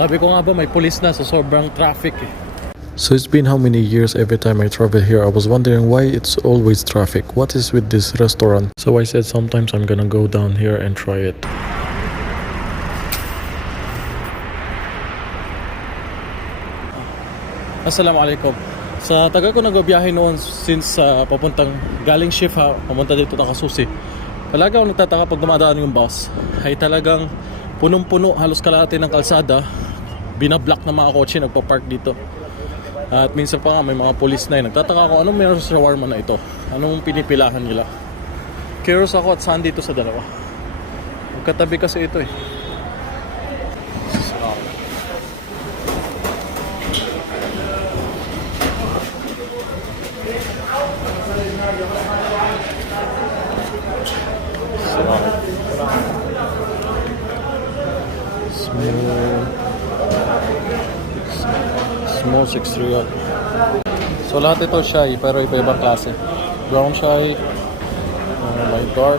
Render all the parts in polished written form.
Sabi ko nga ba may pulis na sa sobrang traffic eh. So it's been how many years every time I travel here, I was wondering why it's always traffic. What is with this restaurant? So I said sometimes I'm gonna go down here and try it. Assalamualaikum. Sa tagal ko nagbiyahe noon since papuntang galing shift papunta dito Takasusi. Palagi ako nagtataka pag dumadaan yung bus. Ay talagang punong-puno, halos kalahati ng kalsada. Binablock ng mga kotse nagpa-park dito. At minsan pa nga may mga pulis na nagtataka ako anong meron sa shawarma na ito. Anong pinipilahan nila. Curious ako at saan dito sa dalawa. Magkatabi kasi ito eh. Small 6 real. So lahat ito shy pero iba-ibang klase. Brown shy, may dark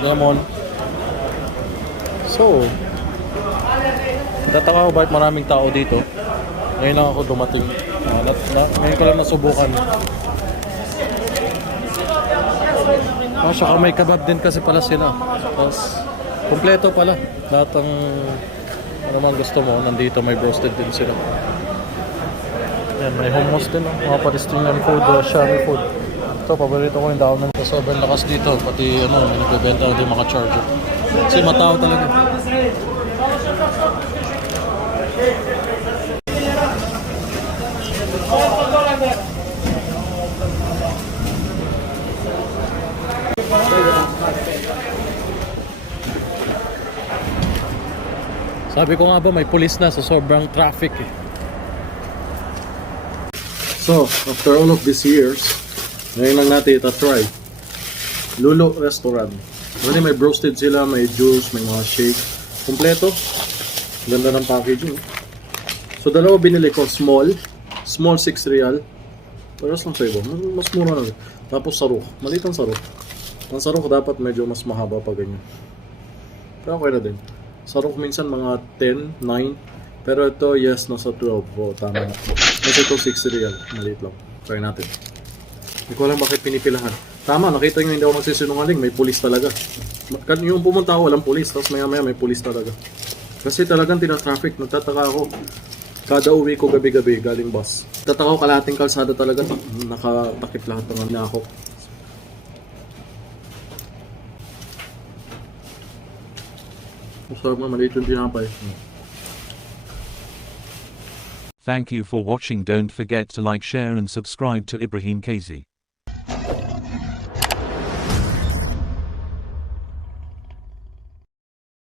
lemon. So tataka ko bakit maraming tao dito. Ngayon lang ako dumating. Ngayon ko lang nasubukan. Saka may kebab din kasi pala sila. Tapos kompleto pala. Lahat ng ano man gusto mo nandito, may roasted din sila. Yan, may hummus din, mga Palestinian food, Shami food. Ito, paborito ko yung daon ng sobrang lakas dito. Pati may nagbebenta din mga charger. Kasi matao talaga. Sabi ko nga ba may pulis na sa sobrang traffic eh. So, after all of these years, ngayon lang natin ita-try Lulo Restaurant. May roasted sila, may juice, may mga shake. Kompleto. Ganda ng packaging. So, dalawa binili ko. Small 6 real. Paras lang sa iba. Mas mura na rin. Tapos sarok. Maliit ang sarok. Ang sarok dapat medyo mas mahaba pa ganyan. Pero okay na din. Sarok minsan mga 10, 9. Pero ito, yes, nasa 12. Oh, tama na. Kasi ito 6 real. Maliit lang. Try natin. Hindi ko alam bakit pinipilahan. Tama, nakita nyo hindi ako magsisinungaling. May pulis talaga. Yung pumunta ako, walang pulis. Tapos maya may pulis talaga. Kasi talagang tina-traffic. Nagtataka ako. Kada uwi ko gabi-gabi galing bus. Nagtataka ako kalahating kalsada talaga. Nakatakip lahat ng ako. Masarap na maliit yung tinapay. Thank you for watching. Don't forget to like, share and subscribe to Ibrahim KZ.